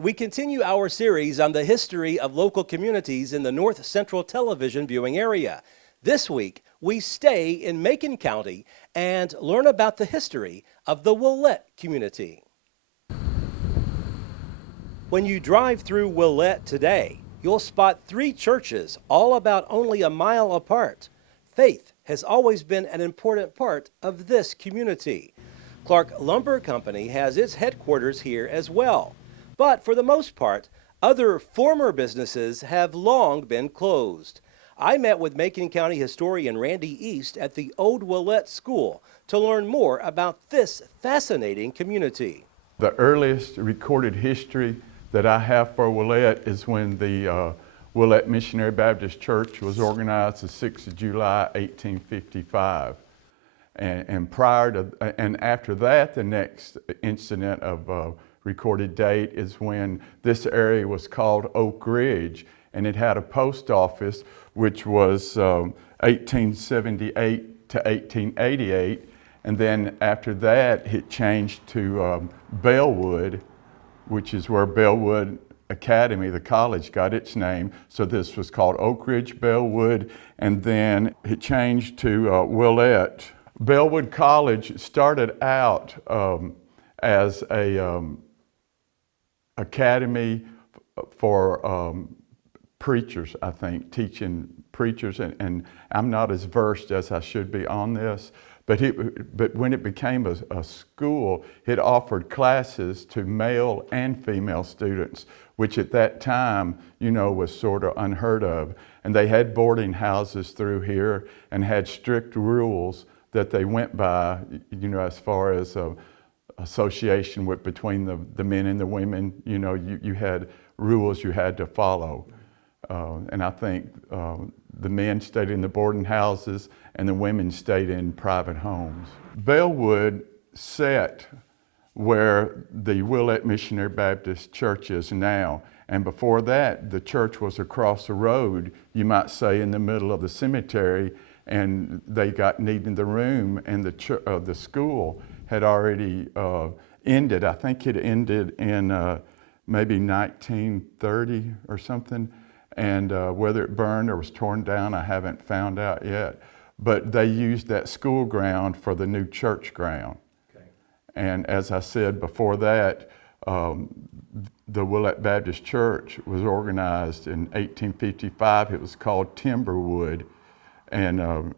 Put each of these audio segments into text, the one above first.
We continue our series on the history of local communities in the North Central television viewing area. This week, we stay in Macon County and learn about the history of the Willette community. When you drive through Willette today, you'll spot three churches all about only a mile apart. Faith has always been an important part of this community. Clark Lumber Company has its headquarters here as well. But for the most part, other former businesses have long been closed. I met with Macon County historian Randy East at the Old Willette School to learn more about this fascinating community. The earliest recorded history that I have for Willette is when the Willette Missionary Baptist Church was organized the 6th of July, 1855. And after that, the next incident of recorded date is when this area was called Oak Ridge, and it had a post office which was 1878 to 1888, and then after that it changed to Bellwood, which is where Bellwood Academy, the college, got its name. So this was called Oak Ridge, Bellwood, and then it changed to Willette. Bellwood College started out as a academy for preachers, I think, teaching preachers, and I'm not as versed as I should be on this, but when it became a school, it offered classes to male and female students, which at that time, you know, was sort of unheard of. And they had boarding houses through here and had strict rules that they went by, you know, as far as association between the men and the women. You know, you had rules you had to follow. And I think the men stayed in the boarding houses and the women stayed in private homes. Bellwood sat where the Willette Missionary Baptist Church is now. And before that, the church was across the road, you might say in the middle of the cemetery, and they got needing the room, and the school had already ended. I think it ended in maybe 1930 or something, and whether it burned or was torn down, I haven't found out yet. But they used that school ground for the new church ground. Okay. And as I said before that, the Willette Baptist Church was organized in 1855. It was called Timberwood, and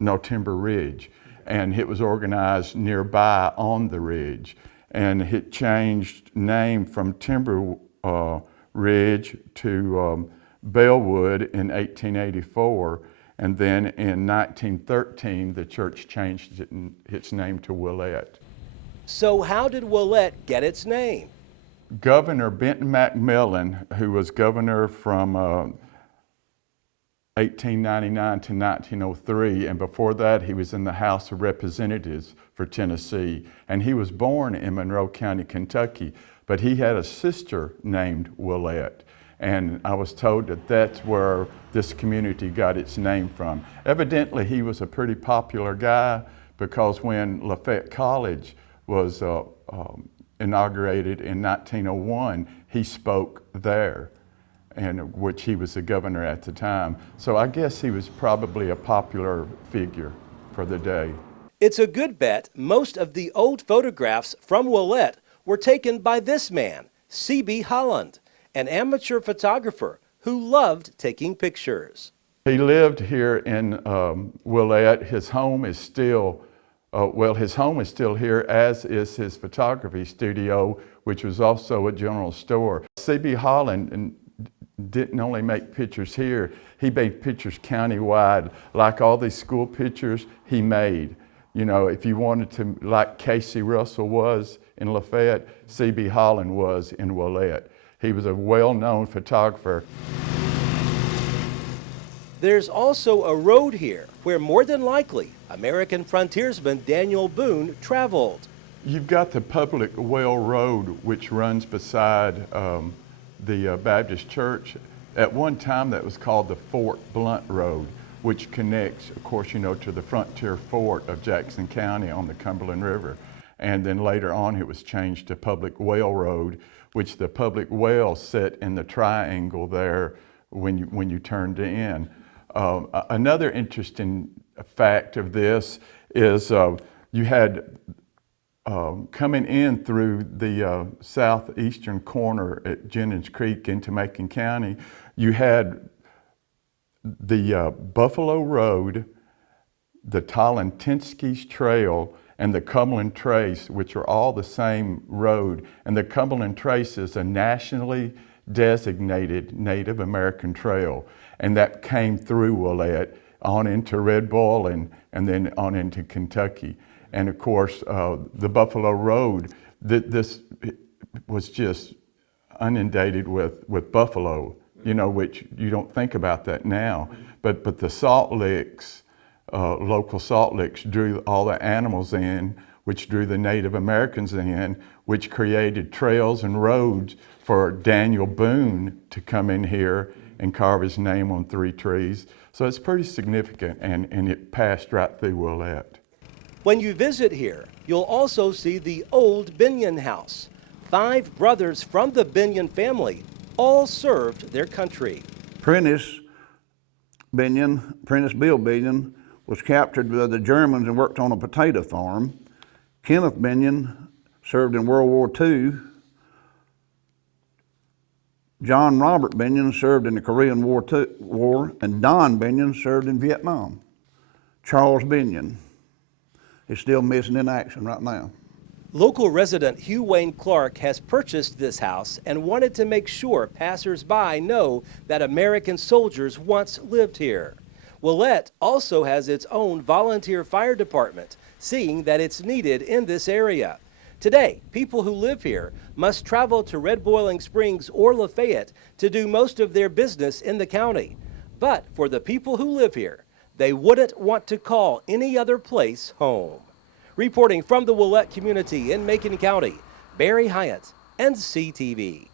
no, Timber Ridge. And it was organized nearby on the ridge. And it changed name from Timber Ridge to Bellwood in 1884. And then in 1913, the church changed its name to Willette. So how did Willette get its name? Governor Benton McMillan, who was governor from 1899 to 1903, and before that he was in the House of Representatives for Tennessee, and he was born in Monroe County, Kentucky, but he had a sister named Willette, and I was told that that's where this community got its name from. Evidently he was a pretty popular guy, because when Lafayette College was inaugurated in 1901, he spoke there, and which he was the governor at the time. So I guess he was probably a popular figure for the day. It's a good bet most of the old photographs from Willette were taken by this man, C.B. Holland, an amateur photographer who loved taking pictures. He lived here in Willette. His home is still, his home is still here, as is his photography studio, which was also a general store. C.B. Holland didn't only make pictures here, he made pictures countywide. Like all these school pictures he made. You know, if you wanted to, like Casey Russell was in Lafayette, C.B. Holland was in Willette. He was a well-known photographer. There's also a road here where more than likely American frontiersman Daniel Boone traveled. You've got the public well road which runs beside the Baptist Church. At one time that was called the Fort Blunt Road, which connects, of course, you know, to the frontier fort of Jackson County on the Cumberland River. And then later on it was changed to Public Well Road, which the public well set in the triangle there when you turned in. Another interesting fact of this is you had coming in through the southeastern corner at Jennings Creek into Macon County, you had the Buffalo Road, the Tolentensky's Trail, and the Cumberland Trace, which are all the same road. And the Cumberland Trace is a nationally designated Native American trail. And that came through Willette on into Red Bull and then on into Kentucky. And of course, the Buffalo Road, this was just inundated with buffalo, you know, which you don't think about that now. But the salt licks, local salt licks drew all the animals in, which drew the Native Americans in, which created trails and roads for Daniel Boone to come in here and carve his name on 3 trees. So it's pretty significant, and it passed right through Willette. When you visit here, you'll also see the old Binion House. 5 brothers from the Binion family all served their country. Prentice Bill Binion, was captured by the Germans and worked on a potato farm. Kenneth Binion served in World War II. John Robert Binion served in the Korean War, and Don Binion served in Vietnam. Charles Binion is still missing in action right now. Local resident Hugh Wayne Clark has purchased this house and wanted to make sure passers-by know that American soldiers once lived here. Willette also has its own volunteer fire department, seeing that it's needed in this area. Today, people who live here must travel to Red Boiling Springs or Lafayette to do most of their business in the county. But for the people who live here, they wouldn't want to call any other place home. Reporting from the Willette community in Macon County, Barry Hyatt, NCTV.